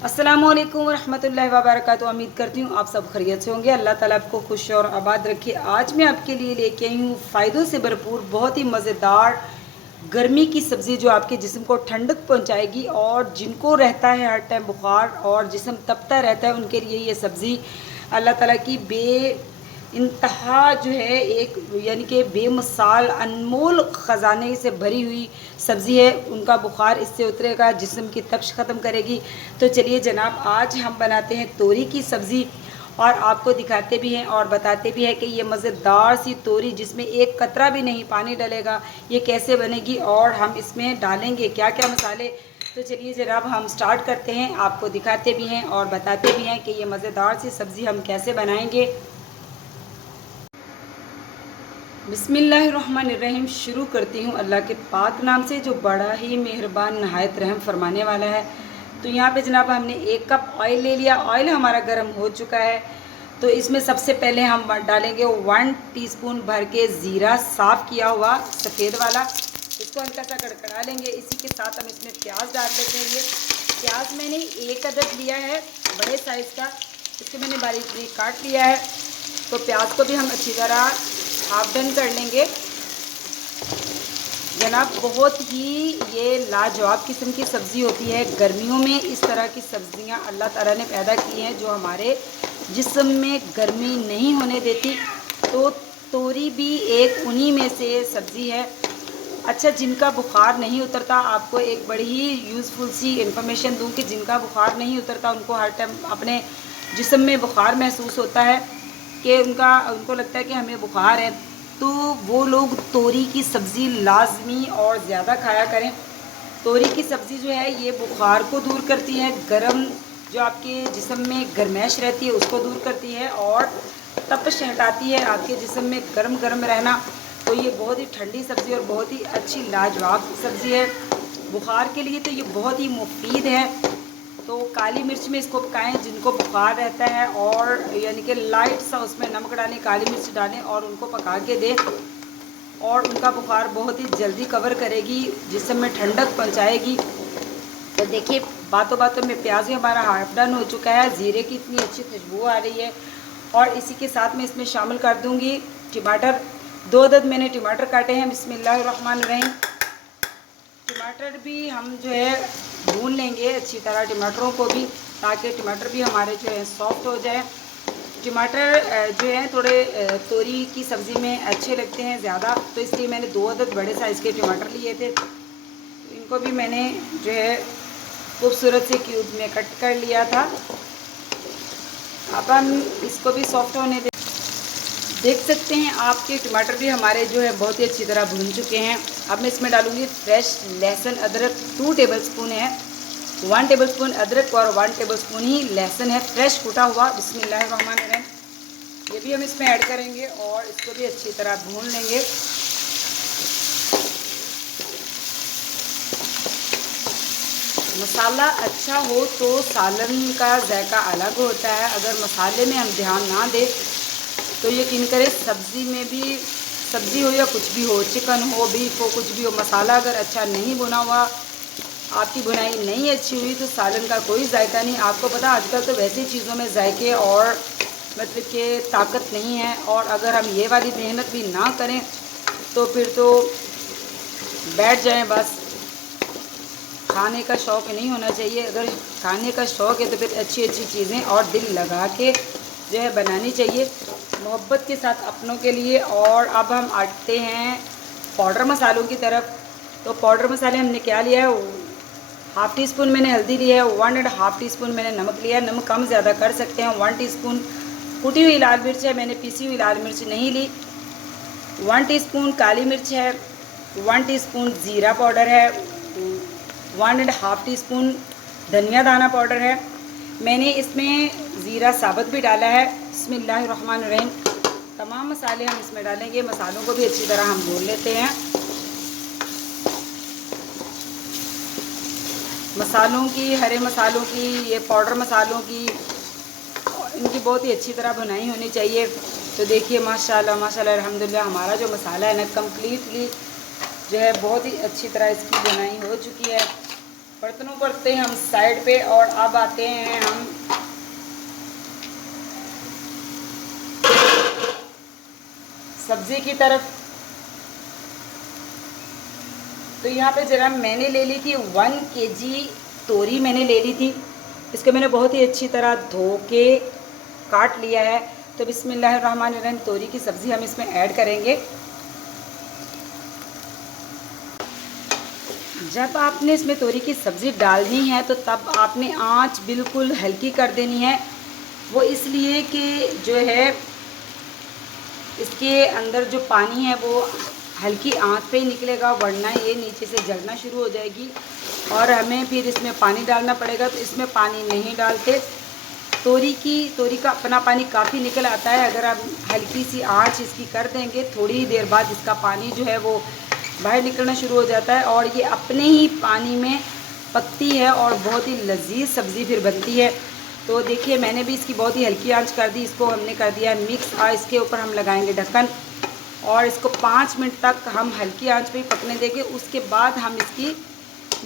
अस्सलामुअलैकुम रहमतुल्लाहि व बरकातुहू। उम्मीद करती हूँ आप सब खैरियत से होंगे। अल्लाह ताला आपको खुश और आबाद रखे। आज मैं आपके लिए लेके आई हूँ फ़ायदों से भरपूर बहुत ही मज़ेदार गर्मी की सब्ज़ी जो आपके जिस्म को ठंडक पहुँचाएगी और जिनको रहता है हर टाइम बुखार और जिस्म तपता रहता है उनके लिए ये सब्ज़ी अल्लाह ताला की इंतहा जो है एक यानी कि बेमिसाल अनमोल ख़जाने से भरी हुई सब्ज़ी है। उनका बुखार इससे उतरेगा, जिस्म की तपिश ख़त्म करेगी। तो चलिए जनाब, आज हम बनाते हैं तोरी की सब्ज़ी और आपको दिखाते भी हैं और बताते भी हैं कि ये मज़ेदार सी तोरी जिसमें एक कतरा भी नहीं पानी डलेगा, ये कैसे बनेगी और हम इसमें डालेंगे क्या क्या मसाले। तो चलिए जनाब, हम स्टार्ट करते हैं। आपको दिखाते भी हैं और बताते भी हैं कि ये मज़ेदार सी सब्ज़ी हम कैसे बनाएंगे। बिस्मिल्लाहिर्रहमानिर्रहीम। शुरू करती हूँ अल्लाह के पाक नाम से जो बड़ा ही मेहरबान नहायत रहम फरमाने वाला है। तो यहाँ पे जनाब हमने 1 कप ऑयल ले लिया। ऑयल हमारा गर्म हो चुका है। तो इसमें सबसे पहले हम डालेंगे 1 टीस्पून भर के ज़ीरा, साफ़ किया हुआ सफ़ेद वाला। इसको हल्का सा कड़कड़ा लेंगे। इसी के साथ हम इसमें प्याज डाल देते हैं। ये प्याज मैंने 1 अदद लिया है बड़े साइज़ का, इसको मैंने बारीक बारीक काट लिया है। तो प्याज को भी हम अच्छी तरह हाफ डन कर लेंगे। जनाब बहुत ही ये लाजवाब किस्म की सब्ज़ी होती है। गर्मियों में इस तरह की सब्ज़ियां अल्लाह ताला ने पैदा की हैं जो हमारे जिस्म में गर्मी नहीं होने देती। तो तोरी भी एक उन्हीं में से सब्ज़ी है। अच्छा, जिनका बुखार नहीं उतरता, आपको एक बड़ी ही यूज़फुल सी इन्फॉर्मेशन दूं कि जिनका बुखार नहीं उतरता उनको हर टाइम अपने जिस्म में बुखार महसूस होता है कि उनको लगता है कि हमें बुखार है, तो वो लोग तोरी की सब्ज़ी लाजमी और ज़्यादा खाया करें। तोरी की सब्ज़ी जो है ये बुखार को दूर करती है, गरम जो आपके जिस्म में गर्माइश रहती है उसको दूर करती है और तपिश हटाती है आपके जिस्म में गरम गरम रहना। तो ये बहुत ही ठंडी सब्ज़ी और बहुत ही अच्छी लाजवाब सब्ज़ी है। बुखार के लिए तो ये बहुत ही मुफीद है। तो काली मिर्च में इसको पकाएं जिनको बुखार रहता है, और यानी कि लाइट सा उसमें नमक डालें, काली मिर्च डालें और उनको पका के दें और उनका बुखार बहुत ही जल्दी कवर करेगी, जिसम में ठंडक पहुंचाएगी। तो देखिए बातों बातों में प्याज भी हमारा हाफ डन हो चुका है। ज़ीरे की इतनी अच्छी खुशबू आ रही है और इसी के साथ में इसमें शामिल कर दूँगी टमाटर। 2 अदद मैंने टमाटर काटे हैं। बिस्मिल्लाहिर्रहमानिर्रहीम। टमाटर भी हम जो है भून लेंगे अच्छी तरह टमाटरों को भी, ताकि टमाटर भी हमारे जो है सॉफ्ट हो जाए। टमाटर जो है थोड़े तोरी की सब्ज़ी में अच्छे लगते हैं ज़्यादा, तो इसलिए मैंने 2 अदद बड़े साइज़ के टमाटर लिए थे। इनको भी मैंने जो है खूबसूरत से क्यूब में कट कर लिया था। अब हम इसको भी सॉफ्ट होने देख सकते हैं आपके टमाटर भी हमारे जो है बहुत ही अच्छी तरह भून चुके हैं। अब मैं इसमें डालूंगी फ्रेश लहसुन अदरक। 2 टेबलस्पून है। 1 टेबलस्पून अदरक और 1 टेबलस्पून ही लहसुन है फ्रेश कूटा हुआ। बिस्मिल्लाहिर्रहमानिर्रहीम। ये भी हम इसमें ऐड करेंगे और इसको भी अच्छी तरह भून लेंगे। मसाला अच्छा हो तो सालन का जायका अलग होता है। अगर मसाले में हम ध्यान ना दें तो यकीन करें सब्ज़ी में भी, सब्ज़ी हो या कुछ भी हो, चिकन हो, बीफ हो, कुछ भी हो, मसाला अगर अच्छा नहीं भुना हुआ, आपकी भुनाई नहीं अच्छी हुई तो सालन का कोई जायका नहीं। आपको पता आजकल तो वैसी चीज़ों में जायके और मतलब कि ताकत नहीं है, और अगर हम ये वाली मेहनत भी ना करें तो फिर तो बैठ जाएं बस। खाने का शौक़ नहीं होना चाहिए। अगर खाने का शौक़ है तो फिर अच्छी अच्छी चीज़ें और दिल लगा के जो है बनानी चाहिए, मोहब्बत के साथ अपनों के लिए। और अब हम आते हैं पाउडर मसालों की तरफ। तो पाउडर मसाले हमने क्या लिया है, 1/2 टीस्पून मैंने हल्दी लिया है, 1.5 टीस्पून मैंने नमक लिया है। नमक कम ज़्यादा कर सकते हैं। 1 टीस्पून कुटी हुई लाल मिर्च है, मैंने पीसी हुई लाल मिर्च नहीं ली। 1 टीस्पून काली मिर्च है। 1 टीस्पून ज़ीरा पाउडर है। 1.5 टीस्पून धनिया दाना पाउडर है। मैंने इसमें ज़ीरा साबुत भी डाला है। बिस्मिल्लाहिर्रहमानिर्रहीम। तमाम मसाले हम इसमें डालेंगे। मसालों को भी अच्छी तरह हम भून लेते हैं। मसालों की, हरे मसालों की, ये पाउडर मसालों की, इनकी बहुत ही अच्छी तरह भुनाई होनी चाहिए। तो देखिए माशाल्लाह माशाल्लाह अल्हम्दुलिल्लाह हमारा जो मसाला है ना कम्प्लीटली जो है बहुत ही अच्छी तरह इसकी भुनाई हो चुकी है। बर्तनों को रखते हैं हम साइड पे और अब आते हैं हम सब्ज़ी की तरफ। तो यहाँ पे जरा मैंने ले ली थी 1 kg तोरी मैंने ले ली थी। इसको मैंने बहुत ही अच्छी तरह धो के काट लिया है। तो बिस्मिल्लाहिर्रहमानिर्रहीम तोरी की सब्ज़ी हम इसमें ऐड करेंगे। जब आपने इसमें तोरी की सब्ज़ी डालनी है तो तब आपने आंच बिल्कुल हल्की कर देनी है। वो इसलिए कि जो है इसके अंदर जो पानी है वो हल्की आंच पे ही निकलेगा, वरना ये नीचे से जलना शुरू हो जाएगी और हमें फिर इसमें पानी डालना पड़ेगा। तो इसमें पानी नहीं डालते। तोरी का अपना पानी काफ़ी निकल आता है। अगर आप हल्की सी आंच इसकी कर देंगे, थोड़ी ही देर बाद इसका पानी जो है वो बाहर निकलना शुरू हो जाता है और ये अपने ही पानी में पकती है और बहुत ही लजीज सब्ज़ी फिर बनती है। तो देखिए मैंने भी इसकी बहुत ही हल्की आंच कर दी। इसको हमने कर दिया मिक्स। इसके ऊपर हम लगाएंगे ढक्कन और इसको 5 मिनट तक हम हल्की आंच पे ही पकने देंगे। उसके बाद हम इसकी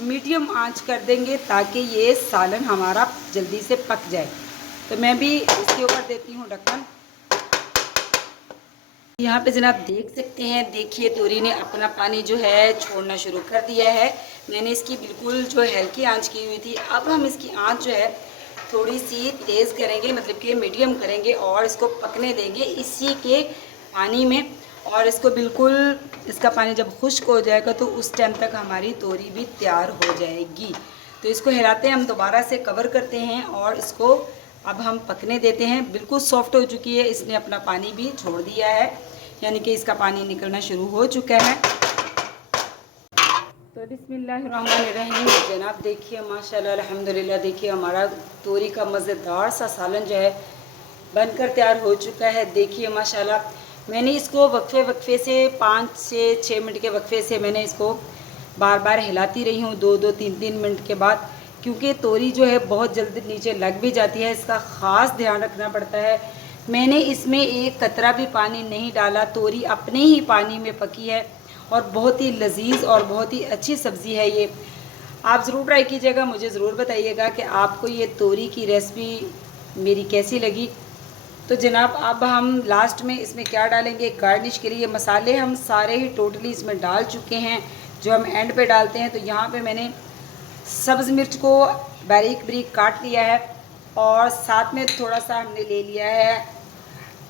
मीडियम आंच कर देंगे ताकि ये सालन हमारा जल्दी से पक जाए। तो मैं भी इसके ऊपर देती हूँ ढक्कन। यहाँ पे जनाब देख सकते हैं, देखिए तोरी ने अपना पानी जो है छोड़ना शुरू कर दिया है। मैंने इसकी बिल्कुल जो हल्की आंच की हुई थी। अब हम इसकी आंच जो है थोड़ी सी तेज़ करेंगे, मतलब कि मीडियम करेंगे और इसको पकने देंगे इसी के पानी में। और इसको बिल्कुल इसका पानी जब खुश्क हो जाएगा तो उस टाइम तक हमारी तोरी भी तैयार हो जाएगी। तो इसको हिलाते हैं हम, दोबारा से कवर करते हैं और इसको अब हम पकने देते हैं। बिल्कुल सॉफ्ट हो चुकी है, इसने अपना पानी भी छोड़ दिया है, यानी कि इसका पानी निकलना शुरू हो चुका है। तो बिस्मिल्लाहिर्रहमानिर्रहीम जनाब देखिए माशाल्लाह अल्हम्दुलिल्लाह, देखिए हमारा तोरी का मज़ेदार सा सालन जो है बनकर तैयार हो चुका है। देखिए माशाल्लाह मैंने इसको वक्फे से 5 से 6 मिनट के वक्फे से मैंने इसको बार बार हिलाती रही हूँ 2-2 3-3 मिनट के बाद, क्योंकि तोरी जो है बहुत जल्दी नीचे लग भी जाती है। इसका ख़ास ध्यान रखना पड़ता है। मैंने इसमें एक कतरा भी पानी नहीं डाला, तोरी अपने ही पानी में पकी है और बहुत ही लजीज और बहुत ही अच्छी सब्ज़ी है ये। आप ज़रूर ट्राई कीजिएगा, मुझे ज़रूर बताइएगा कि आपको ये तोरी की रेसिपी मेरी कैसी लगी। तो जनाब अब हम लास्ट में इसमें क्या डालेंगे गार्निश के लिए, मसाले हम सारे ही टोटली इसमें डाल चुके हैं जो हम एंड पे डालते हैं। तो यहाँ पे मैंने सब्ज़ मिर्च को बारीक बारीक काट लिया है और साथ में थोड़ा सा हमने ले लिया है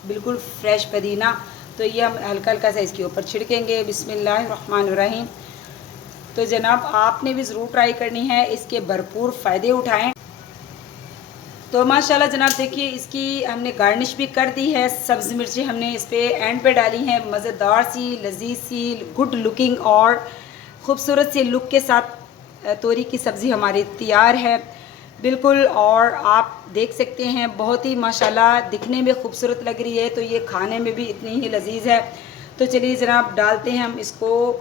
बिल्कुल फ्रेश पुदीना। तो ये हम हल्का हल्का सा इसके ऊपर छिड़केंगे। बिस्मिल्लाहिर्रहमानिर्रहीम। तो जनाब आपने भी ज़रूर ट्राई करनी है, इसके भरपूर फ़ायदे उठाएं। तो माशाल्लाह जनाब देखिए इसकी हमने गार्निश भी कर दी है। सब्ज़ मिर्ची हमने इस पर एंड पे डाली हैं। मज़ेदार सी लजीज सी गुड लुकिंग और ख़ूबसूरत सी लुक के साथ तोरी की सब्ज़ी हमारी तैयार है बिल्कुल। और आप देख सकते हैं बहुत ही माशाल्लाह दिखने में खूबसूरत लग रही है, तो ये खाने में भी इतनी ही लजीज है। तो चलिए जनाब डालते हैं हम इसको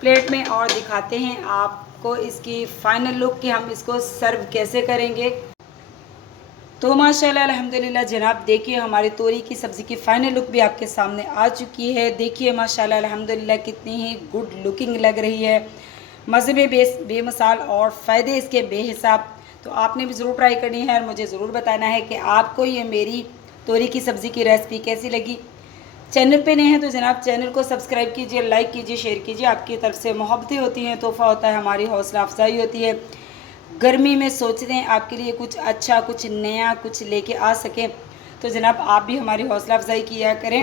प्लेट में और दिखाते हैं आपको इसकी फ़ाइनल लुक कि हम इसको सर्व कैसे करेंगे। तो माशाल्लाह अल्हम्दुलिल्लाह जनाब देखिए हमारी तोरी की सब्ज़ी की फ़ाइनल लुक भी आपके सामने आ चुकी है। देखिए माशाल्लाह अल्हम्दुलिल्लाह कितनी ही गुड लुकिंग लग रही है, मज़े में बेमिसाल और फ़ायदे इसके बेहिसाब। तो आपने भी ज़रूर ट्राई करनी है और मुझे ज़रूर बताना है कि आपको ये मेरी तोरी की सब्ज़ी की रेसिपी कैसी लगी। चैनल पे नए हैं तो जनाब चैनल को सब्सक्राइब कीजिए, लाइक कीजिए, शेयर कीजिए। आपकी तरफ से मोहब्बतें होती हैं, तोहफ़ा होता है, हमारी हौसला अफजाई होती है। गर्मी में सोचते हैं आपके लिए कुछ अच्छा, कुछ नया, कुछ लेके आ सकें। तो जनाब आप भी हमारी हौसला अफजाई किया करें।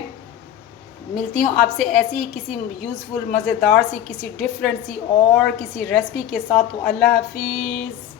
मिलती हूँ आपसे ऐसी ही किसी यूज़फुल मज़ेदार सी, किसी डिफरेंट सी और किसी रेसिपी के साथ। तो अल्लाह हाफिज़।